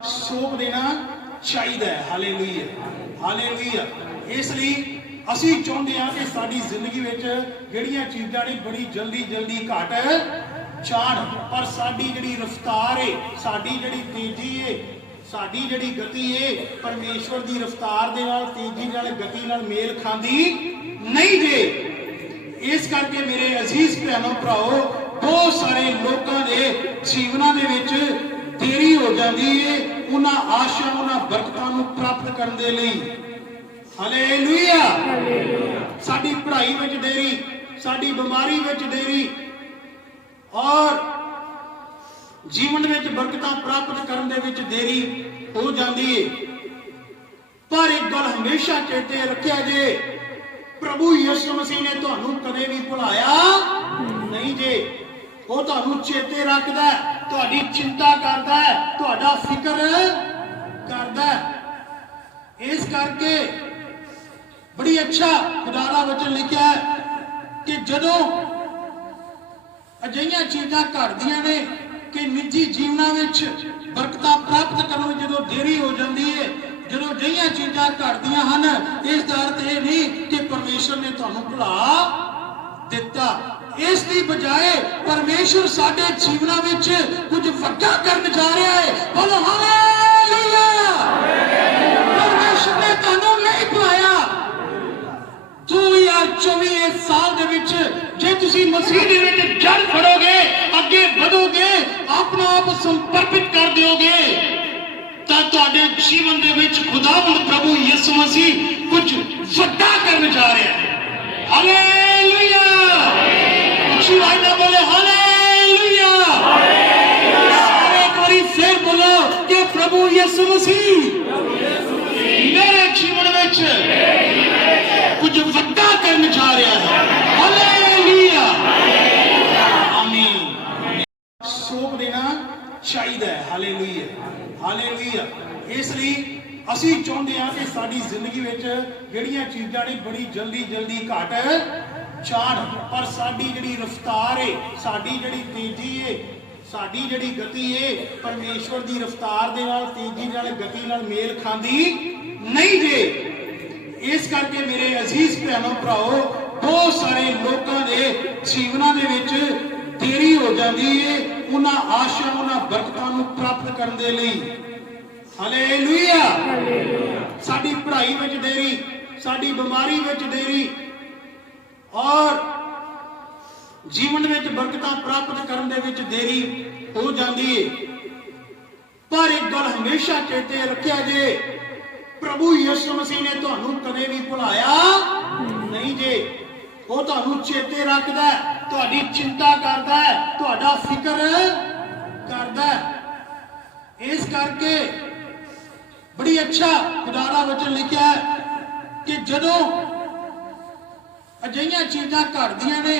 Soap ਦੇਣਾ ਚਾਹੀਦਾ ਹੈ। ਹਾਲੇਲੂਇਆ। ਹਾਲੇਲੂਇਆ। ਇਸ ਲਈ ਅਸੀਂ ਚਾਹੁੰਦੇ ਹਾਂ ਕਿ ਸਾਡੀ ਜ਼ਿੰਦਗੀ ਵਿੱਚ ਜਿਹੜੀਆਂ ਚੀਜ਼ਾਂ ਨੇ ਬੜੀ ਜਲਦੀ ਜਲਦੀ ਘਟ ਜਾਣ, ਪਰ ਸਾਡੀ ਜਿਹੜੀ ਰਫ਼ਤਾਰ ਏ, ਸਾਡੀ ਜਿਹੜੀ ਤੇਜ਼ੀ ਏ, ਸਾਡੀ ਜਿਹੜੀ ਗਤੀ ਏ, ਪਰਮੇਸ਼ਵਰ ਦੀ ਰਫ਼ਤਾਰ ਦੇ ਨਾਲ, ਤੇਜ਼ੀ ਨਾਲ, ਗਤੀ ਨਾਲ ਮੇਲ ਖਾਂਦੀ ਨਹੀਂ ਜੇ। ਇਸ ਕਰਕੇ ਮੇਰੇ ਅਜ਼ੀਜ਼ ਭੈਣੋ ਭਰਾਓ, ਬਹੁਤ ਸਾਰੇ ਲੋਕਾਂ ਦੇ ਜੀਵਨਾਂ ਦੇ ਵਿੱਚ ਦੇਰੀ ਹੋ ਜਾਂਦੀ ਏ ਉਹਨਾਂ ਆਸ਼ਾ ਉਹਨਾਂ ਬਰਕਤਾਂ ਨੂੰ ਪ੍ਰਾਪਤ ਕਰਨ ਦੇ ਲਈ। ਹਾਲੇਲੂਇਆ ਸਾਡੀ ਪੜ੍ਹਾਈ ਵਿੱਚ ਦੇਰੀ ਸਾਡੀ ਬਿਮਾਰੀ ਵਿੱਚ ਦੇਰੀ ਔਰ ਜੀਵਨ ਵਿੱਚ ਬਰਕਤਾਂ ਪ੍ਰਾਪਤ ਕਰਨ ਦੇ ਵਿੱਚ ਦੇਰੀ ਹੋ ਜਾਂਦੀ ਏ। ਪਰ ਇੱਕ ਗੱਲ ਹਮੇਸ਼ਾ ਚੇਤੇ ਰੱਖਿਆ ਜੇ ਪ੍ਰਭੂ ਯਿਸੂ ਮਸੀਹ ਨੇ ਤੁਹਾਨੂੰ ਕਦੇ ਵੀ ਭੁਲਾਇਆ? ਨਹੀਂ ਜੇ ਉਹ ਤੁਹਾਨੂੰ ਚੇਤੇ ਰੱਖਦਾ ਹੈ, ਤੁਹਾਡੀ ਚਿੰਤਾ ਕਰਦਾ ਹੈ, ਤੁਹਾਡਾ ਫਿਕਰ ਕਰਦਾ ਹੈ। ਇਸ ਕਰਕੇ ਬੜੀ ਅੱਛਾ ਖੁਦਾਰਾ ਵਚਨ ਲਿਖਿਆ ਹੈ ਕਿ ਜਦੋਂ ਅਜਿਹੀਆਂ ਚੀਜ਼ਾਂ ਘਟਦੀਆਂ ਨੇ ਕਿ ਨਿੱਜੀ ਜੀਵਨਾਂ ਵਿੱਚ ਬਰਕਤਾਂ ਪ੍ਰਾਪਤ ਕਰਨ ਵਿੱਚ ਜਦੋਂ ਦੇਰੀ ਹੋ ਜਾਂਦੀ ਹੈ ਜਦੋਂ ਅਜਿਹੀਆਂ ਚੀਜ਼ਾਂ ਘਟਦੀਆਂ ਹਨ ਇਸ ਦਾ ਅਰਥ ਇਹ ਨਹੀਂ ਕਿ ਪਰਮੇਸ਼ਰ ਨੇ ਤੁਹਾਨੂੰ ਭੁਲਾ ਦਿੱਤਾ। ਇਸ ਦੀ ਬਜਾਏ ਪਰਮੇਸ਼ਰ ਸਾਡੇ ਜੀਵਨਾਂ ਵਿੱਚ ਕੁਝ ਵੱਡਾ ਕਰਨ ਜਾ ਰਿਹਾ ਹੈ। ਬੋਲੋ ਹਾਲੇਲੂਇਆ। ਪਰਮੇਸ਼ਰ ਨੇ ਤੁਹਾਨੂੰ ਨਹੀਂ ਭੁਲਾਇਆ। 2024 ਸਾਲ ਦੇ ਵਿੱਚ ਜੇ ਤੁਸੀਂ ਮਸੀਹ ਦੇ ਵਿੱਚ ਜੜ ਫੜੋਗੇ, ਅੱਗੇ ਵਧੋਗੇ, ਆਪਣਾ ਆਪ ਸਮਰਪਿਤ ਕਰ ਦਿਓਗੇ, ਤਾਂ ਤੁਹਾਡੇ ਜੀਵਨ ਦੇ ਵਿੱਚ ਖੁਦਾਵੰਦ ਪ੍ਰਭੂ ਯਿਸੂ ਮਸੀਹ ਕੁਝ ਵੱਡਾ ਕਰਨ ਜਾ ਰਿਹਾ ਹੈ। ਹਾਲੇਲੂਇਆ ਤੁਸੀਂ ਵਾਹਿ ਨਾ ਬੋਲੇ ਹਾਲੇਲੂਇਆ ਸਾਰੇ ਇੱਕ ਵਾਰੀ ਫੇਰ ਬੋਲੋ ਕਿ ਪ੍ਰਭੂ ਯਿਸੂ ਮਸੀਹ ਮੇਰੇ ਜੀਵਨ ਵਿੱਚ ਕੁਝ ਵੱਡਾ ਅਸੀਂ ਚਾਹੁੰਦੇ ਹਾਂ ਕਿ ਸਾਡੀ ਜ਼ਿੰਦਗੀ ਵਿੱਚ ਜਿਹੜੀਆਂ ਚੀਜ਼ਾਂ ਨੇ ਬੜੀ ਜਲਦੀ ਜਲਦੀ ਘਟ ਚਾੜ ਪਰ ਸਾਡੀ ਜਿਹੜੀ ਰਫ਼ਤਾਰ ਏ, ਸਾਡੀ ਜਿਹੜੀ ਤੇਜ਼ੀ ਏ, ਸਾਡੀ ਜਿਹੜੀ ਗਤੀ ਏ, ਪਰਮੇਸ਼ਵਰ ਦੀ ਰਫ਼ਤਾਰ ਦੇ ਨਾਲ, ਤੇਜ਼ੀ ਨਾਲ, ਗਤੀ ਨਾਲ ਮੇਲ ਖਾਂਦੀ ਨਹੀਂ ਜੇ। ਇਸ ਕਰਕੇ ਮੇਰੇ ਅਜ਼ੀਜ਼ ਭੈਣੋ ਭਰਾਓ, ਬਹੁਤ ਸਾਰੇ ਲੋਕਾਂ ਦੇ ਜੀਵਨਾਂ ਦੇ ਵਿੱਚ ਦੇਰੀ ਹੋ ਜਾਂਦੀ ਏ, ਉਹਨਾਂ ਆਸ਼ਾ, ਉਹਨਾਂ ਬਰਕਤਾਂ ਨੂੰ ਪ੍ਰਾਪਤ ਕਰਨ ਦੇ ਲਈ। ਹਾਲੇਲੂਇਆ ਸਾਡੀ ਪੜ੍ਹਾਈ ਵਿੱਚ ਦੇਰੀ ਸਾਡੀ ਬਿਮਾਰੀ ਵਿੱਚ ਦੇਰੀ ਔਰ ਜੀਵਨ ਵਿੱਚ ਬਰਕਤਾਂ ਪ੍ਰਾਪਤ ਕਰਨ ਦੇ ਵਿੱਚ ਦੇਰੀ ਹੋ ਜਾਂਦੀ ਏ। ਪਰ ਇੱਕ ਗੱਲ ਹਮੇਸ਼ਾ ਚੇਤੇ ਰੱਖਿਆ ਜੇ ਪ੍ਰਭੂ ਯਿਸੂ ਮਸੀਹ ਨੇ ਤੁਹਾਨੂੰ ਕਦੇ ਵੀ ਭੁਲਾਇਆ ਨਹੀਂ ਜੇ। ਉਹ ਤੁਹਾਨੂੰ ਚੇਤੇ ਰੱਖਦਾ ਹੈ, ਤੁਹਾਡੀ ਚਿੰਤਾ ਕਰਦਾ ਹੈ, ਤੁਹਾਡਾ ਫਿਕਰ ਕਰਦਾ ਹੈ। ਇਸ ਕਰਕੇ ਬੜੀ ਅੱਛਾ ਖੁਦਾਰਾ ਵਚਨ ਲਿਖਿਆ ਹੈ ਕਿ ਜਦੋਂ ਅਜਿਹੀਆਂ ਚੀਜ਼ਾਂ ਘਟਦੀਆਂ ਨੇ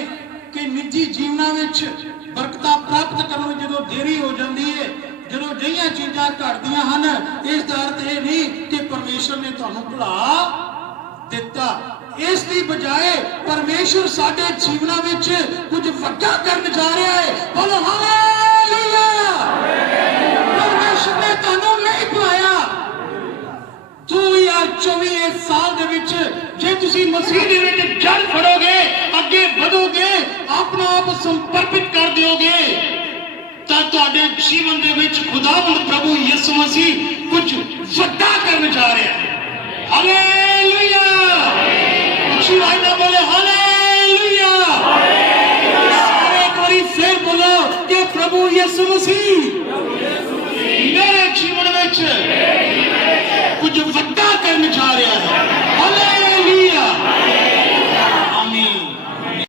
ਕਿ ਨਿੱਜੀ ਜੀਵਨਾਂ ਵਿੱਚ ਬਰਕਤਾਂ ਪ੍ਰਾਪਤ ਕਰਨ ਵਿੱਚ ਜਦੋਂ ਦੇਰੀ ਹੋ ਜਾਂਦੀ ਹੈ ਜਦੋਂ ਅਜਿਹੀਆਂ ਚੀਜ਼ਾਂ ਘਟਦੀਆਂ ਹਨ, ਇਸ ਦਾ ਅਰਥ ਇਹ ਨਹੀਂ ਕਿ ਪਰਮੇਸ਼ਰ ਨੇ ਤੁਹਾਨੂੰ ਭੁਲਾ ਦਿੱਤਾ। ਇਸ ਦੀ ਬਜਾਏ ਪਰਮੇਸ਼ਰ ਸਾਡੇ ਜੀਵਨਾਂ ਵਿੱਚ ਕੁਝ ਵੱਡਾ ਕਰਨ ਜਾ ਰਿਹਾ ਹੈ ਬੋਲੋ, ਹਾਲੇਲੂਇਆ ਪਰਮੇਸ਼ਰ ਨੇ ਤੁਹਾਨੂੰ ਨਹੀਂ ਭੁਲਾਇਆ 2024 ਇਸ ਸਾਲ ਦੇ ਵਿੱਚ ਜੇ ਤੁਸੀਂ ਮਸੀਹ ਦੇ ਵਿੱਚ ਜੜ ਫੜੋਗੇ ਅੱਗੇ ਵਧੋਗੇ ਆਪਣਾ ਆਪ ਸਮਰਪਿਤ ਕਰ ਦਿਓਗੇ ਤਾਂ ਤੁਹਾਡੇ ਜੀਵਨ ਦੇ ਵਿੱਚ ਖੁਦਾਵੰਦ ਪ੍ਰਭੂ ਯਿਸੂ ਮਸੀਹ ਕੁਝ ਵੱਡਾ ਕਰਨ ਜਾ ਰਿਹਾ ਹੈ ਹਾਲੇਲੂਇਆ ਤੁਸੀਂ ਵਾਹਿ ਨਾ ਬੋਲੇ ਹਾਲੇਲੂਇਆ ਸਾਰੇ ਇੱਕ ਵਾਰੀ ਫੇਰ ਬੋਲੋ ਕਿ ਪ੍ਰਭੂ ਯਿਸੂ ਮਸੀਹ ਮੇਰੇ ਜੀਵਨ ਵਿੱਚ